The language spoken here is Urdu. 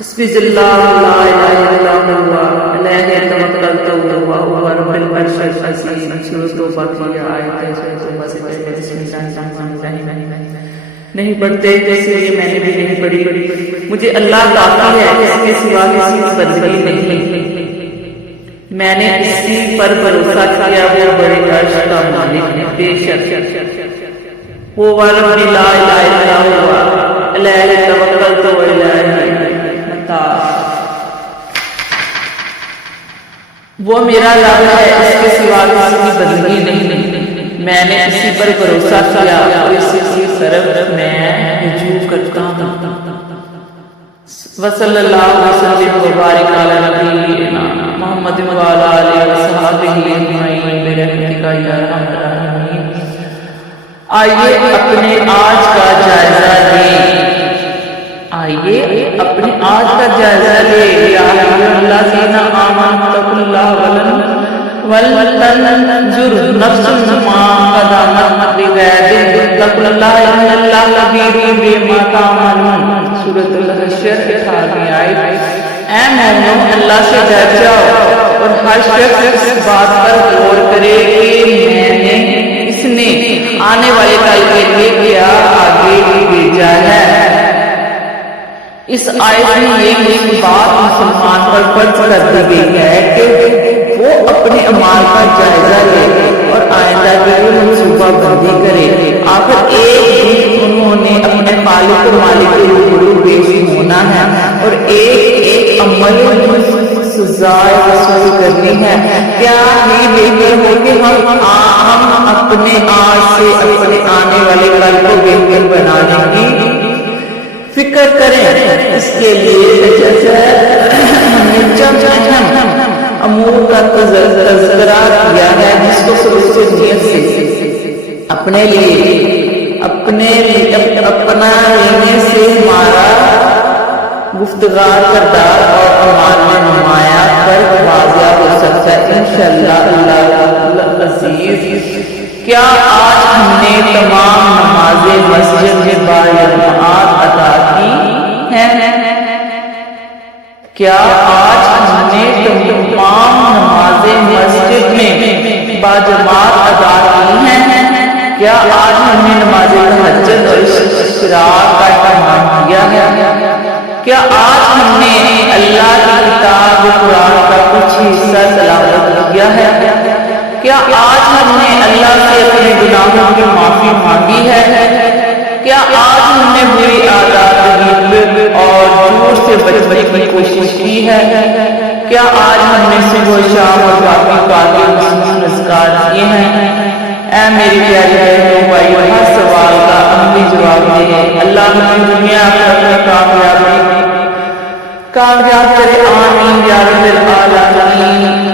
حسبی اللہ لا الہ الا اللہ علیہ توکلت وهو رب العرش العظیم. سورۃ توبہ کی آیت ہے. بسم اللہ الرحمن الرحیم نہیں پڑھتے جیسے یہ میں نے بھی نہیں پڑھی. مجھے اللہ کافی ہے، اس کے سوا کسی کی بندگی نہیں. میں نے اسی پر بھروسہ کیا، وہ بڑے عرش کا مالک ہے. بے شک وہ رب لا الہ الا اللہ علیہ توکلت وإلیہ متاب. وہ میرا رب ہے، اس کے سوا کسی کی بندگی نہیں. میں نے اسی پر بھروسہ کیا اور اسی کی طرف میں رجوع کرتا ہوں. وصلی اللہ وسلم وبارک علی نبینا محمد وعلی آلہ وصحبہ اجمعین برحمتک یا ارحم الراحمین. آئیے اپنے آج کا جائزہ لیں. آئیے اپنے آج کا جائزہ لیں. یا الذین آمنوا اتقوا اللہ ولتنظر نفس ما قدمت لغد واتقوا اللہ ان اللہ خبیر بما تعملون. سورۃ الحشر 18 آیت. اے مومنو، اللہ سے ڈر جاؤ اور ہر شخص اس بات پر غور کرے کہ اس نے آنے والے کل کے لیے کیا آگے بھیجا ہے. اس آیت میں یہ بات مسلمان پر فرض کر دی گئی ہے کہ وہ اپنے اعمال کا جائزہ لے اور آئندہ کے لیے منصوبہ بندی کرے. آخر ایک دن انہوں نے اپنے خالق و مالک کے روبرو پیش ہونا ہے اور ایک عمل سزا وصول کرنی ہے. کیا یہ بہتر ہو کہ ہم اپنے آج سے اپنے آنے والے کل کو بہتر بنانے کی فکر کریں؟ اس کے لیے چند اہم امور کا تذکرہ کیا ہے جس کو خلوص نیت سے اپنے لیے اپنا لینے سے ہمارا گفتگار کردار اور اعمال میں نمایاں فرق واضح ہو سکتا ہے انشاءاللہ. اللہ عزیز، کیا آج ہم نے تمام نمازیں مسجد میں باجماعت ادا کی ہیں؟ کیا آج ہم نے تمام نمازیں مسجد میں باجماعت ادا کی ہیں؟ کیا آج ہم نے نماز تہجد اور اشراق کا اہتمام کیا ہے؟ کیا آج ہم نے اللہ کی کتاب قرآن کا کچھ حصہ تلاوت کیا ہے؟ کیا آج ہم نے اللہ سے اپنے گناہوں کی معافی مانگی ہے؟ کیا آج ہم نے بری عادات غیبت اور جھوٹ سے بچنے کی کوشش کی ہے؟ کیا آج ہم نے صبح و شام اور باقی مخصوص اذکار کیے ہیں؟ اے میری پیاری بہنوں بھائیوں، ہر سوال کا عملی جواب دیں. اللہ ہمیں دنیا آخرت میں کامیاب کرے. آمین یا رب العالمین.